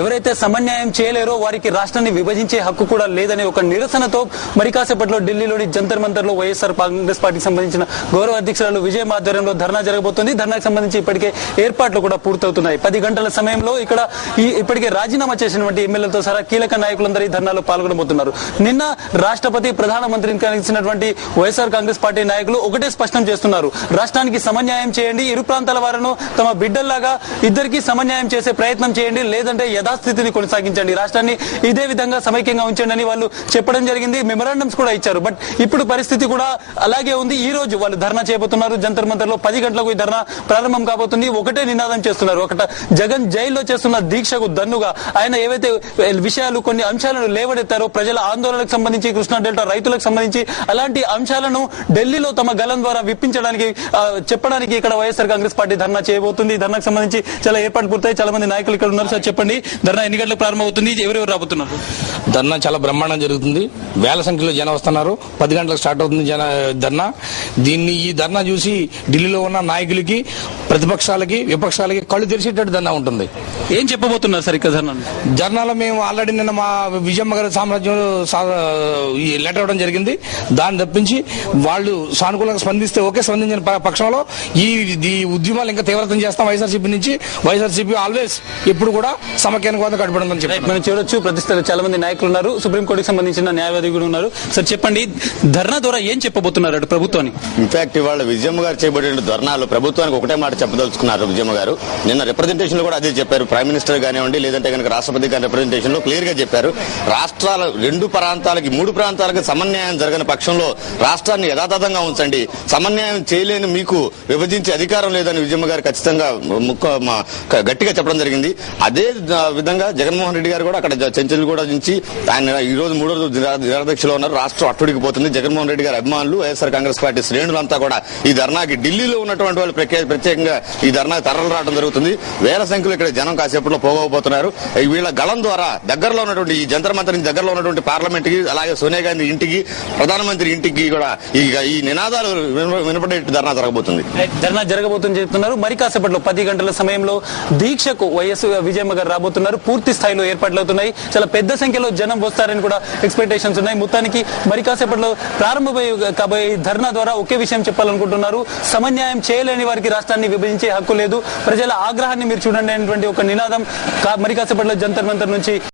ఎవరైతే సమన్యాయం చేయలేరో వారికి రాష్ట్రాన్ని విభజించే హక్కు కూడా లేదనే ఒక నిరసనతో మరి కాసేపట్లో ఢిల్లీలోని జంతర్ మంతర్లో వైఎస్ఆర్ కాంగ్రెస్ పార్టీకి సంబంధించిన గౌరవ అధ్యక్షురాలు విజయ ఆధ్వర్యంలో ధర్నా జరగబోతుంది. ధర్నాకు సంబంధించి ఇప్పటికే ఏర్పాట్లు కూడా పూర్తవుతున్నాయి. పది గంటల సమయంలో ఇక్కడ ఈ ఇప్పటికే రాజీనామా చేసినటువంటి ఎమ్మెల్యేలతో సహా కీలక నాయకులందరూ ఈ ధర్నాలో పాల్గొనబోతున్నారు. నిన్న రాష్ట్రపతి ప్రధానమంత్రిని కలిసినటువంటి వైఎస్ఆర్ కాంగ్రెస్ పార్టీ నాయకులు ఒకటే స్పష్టం చేస్తున్నారు. రాష్ట్రానికి సమన్యాయం చేయండి. ఇరు ప్రాంతాల వారిను తమ బిడ్డల్లాగా ఇద్దరికి సమన్యాయం చేసే ప్రయత్నం చేయండి. లేదంటే యథాస్థితిని కొనసాగించండి. రాష్ట్రాన్ని ఇదే విధంగా సమైక్యంగా ఉంచండి అని వాళ్ళు చెప్పడం జరిగింది. మెమరాండమ్స్ కూడా ఇచ్చారు. బట్ ఇప్పుడు పరిస్థితి కూడా అలాగే ఉంది. ఈ రోజు వాళ్ళు ధర్నా చేయబోతున్నారు. జంతర్ మంతర్లో పది గంటలకు ఈ ధర్నా ప్రారంభం కాబోతుంది. ఒకటే నినాదం చేస్తున్నారు. ఒకట జగన్ జైల్లో చేస్తున్న దీక్షకు దన్నుగా ఆయన ఏవైతే విషయాలు కొన్ని అంశాలను లేవనెత్తారో ప్రజల ఆందోళనకు సంబంధించి కృష్ణా డెల్టా రైతులకు సంబంధించి అలాంటి అంశాలను ఢిల్లీలో తమ గలం ద్వారా విప్పించడానికి చెప్పడానికి ఇక్కడ వైఎస్ఆర్ కాంగ్రెస్ పార్టీ ధర్నా చేయబోతుంది. ధర్నాకు సంబంధించి చాలా ఏర్పాట్లు పూర్తయి చాలా మంది నాయకులు ఇక్కడ ఉన్నారు. సార్ చెప్పండి. ధర్నా ఎన్ని గంటలకు ప్రారంభమవుతుంది? ఎవరెవరు రాబోతున్నారు? ధర్నా చాలా బ్రహ్మాండం జరుగుతుంది. వేల సంఖ్యలో జనం వస్తున్నారు. పది గంటలకు స్టార్ట్ అవుతుంది జన ధర్నా. దీన్ని ఈ ధర్నా చూసి ఢిల్లీలో ఉన్న నాయకులకి ప్రతిపక్షాలకి విపక్షాలకి కళ్ళు తెరిచేటట్టు ధర్నా ఉంటుంది. ఏం చెప్పబోతున్నారు సార్ ఇక్కడ ధర్నా ధర్నాలో మేము ఆల్రెడీ నిన్న మా విజయమ్మ గారి సామ్రాజ్యంలో లెటర్ ఇవ్వడం జరిగింది. దాన్ని తప్పించి వాళ్ళు సానుకూలంగా స్పందిస్తే ఓకే స్పందించిన పక్షంలో ఈ ఉద్యమాలు ఇంకా తీవ్రతం చేస్తాం వైఎస్ఆర్సీపీ నుంచి. వైఎస్ఆర్సీపీ ఆల్వేస్ ఎప్పుడు కూడా సమక్యానికి వంద కట్టుబడిందని చెప్పి మనం చూడొచ్చు ప్రతిష్టలు చాలా మంది నాయకులు ఉన్నారు సుప్రీంకోర్టుకి సంబంధించిన న్యాయవాది కూడా ఉన్నారు సార్ చెప్పండి ధర్నా ద్వారా ఏం చెప్పబోతున్నారు అటు ప్రభుత్వానికి ఇన్ఫాక్ట్ ఇవాళ విజయమ్మ గారు చేయబడిన ధర్నాలు ప్రభుత్వానికి ఒకటే మాట చెప్పదలుచుకున్నారు విజయమ్మ గారు. నిన్న రిప్రజెంటేషన్లో కూడా అదే చెప్పారు. ప్రైమ్ మినిస్టర్ కానివ్వండి లేదంటే కనుక రాష్ట్రపతి గారి రిప్రజెంటేషన్లో క్లియర్గా చెప్పారు. రాష్ట్రాల రెండు ప్రాంతాలకి మూడు ప్రాంతాలకి సమన్యాయం జరగని పక్షంలో రాష్ట్రాన్ని యథాతథంగా ఉంచండి. సమన్యాయం చేయలేని మీకు విభజించే అధికారం లేదని విజయమ్మ గారు ఖచ్చితంగా ముక్క మా- క- గట్టిగా చెప్పడం జరిగింది. అదే విధంగా జగన్మోహన్ రెడ్డి గారు కూడా అక్కడ చెంచల్ కూడా నుంచి ఆయన ఈ రోజు మూడో రోజు నిరా- నిరాదీక్షలో ఉన్నారు. రాష్ట్రం అట్టుడికి పోతుంది. జగన్మోహన్ రెడ్డి గారి అభిమానులు వైఎస్ఆర్ కాంగ్రెస్ పార్టీ శ్రేణులంతా కూడా ఈ ధర్నాకి ఢిల్లీలో ఉన్నటువంటి వాళ్ళు ప్రత్యేక- ప్రత్యేకంగా ఈ ధర్నాకి తరలి రావడం జరుగుతుంది. వేల సంఖ్యలో ఇక్కడ జనం కాసేపట్లో పోగోపోతున్నారు వీళ్ళ గళం ద్వారా దగ్గరలో ఉన్నటువంటి ఈ జంతర్ మంత్రి దగ్గరలో ఉన్నటువంటి పార్లమెంట్కి అలాగే సోనియా గాంధీ ఇంటికి ప్రధానమంత్రి ఇంటికి కూడా ఈ నినాదాలు వినపడే ధర్నా జరగబోతుంది. ధర్నా జరగబోతుంది చెప్తున్నారు. మరి కాసేపట్లో పది గంటల సమయంలో దీక్షకు వైఎస్ విజయమ్మ గారు రాబోతున్నారు. పూర్తి స్థాయిలో ఏర్పాట్లు అవుతున్నాయి. చాలా పెద్ద సంఖ్యలో జనం వస్తారని కూడా ఎక్స్పెక్టేషన్స్ ఉన్నాయి. మొత్తానికి మరి కాసేపట్లో ప్రారంభమయ్యే కాబోయే ధర్నా ద్వారా ఒకే విషయం చెప్పాలనుకుంటున్నారు. సమన్యాయం చేయలేని వారికి రాష్ట్రాన్ని విభజించే హక్కు లేదు. ప్రజల ఆగ్రహాన్ని మీరు చూడండి అనేటువంటి ఒక నినాదం మరి కాసేపట్లో జంతర్ మంతర్ నుంచి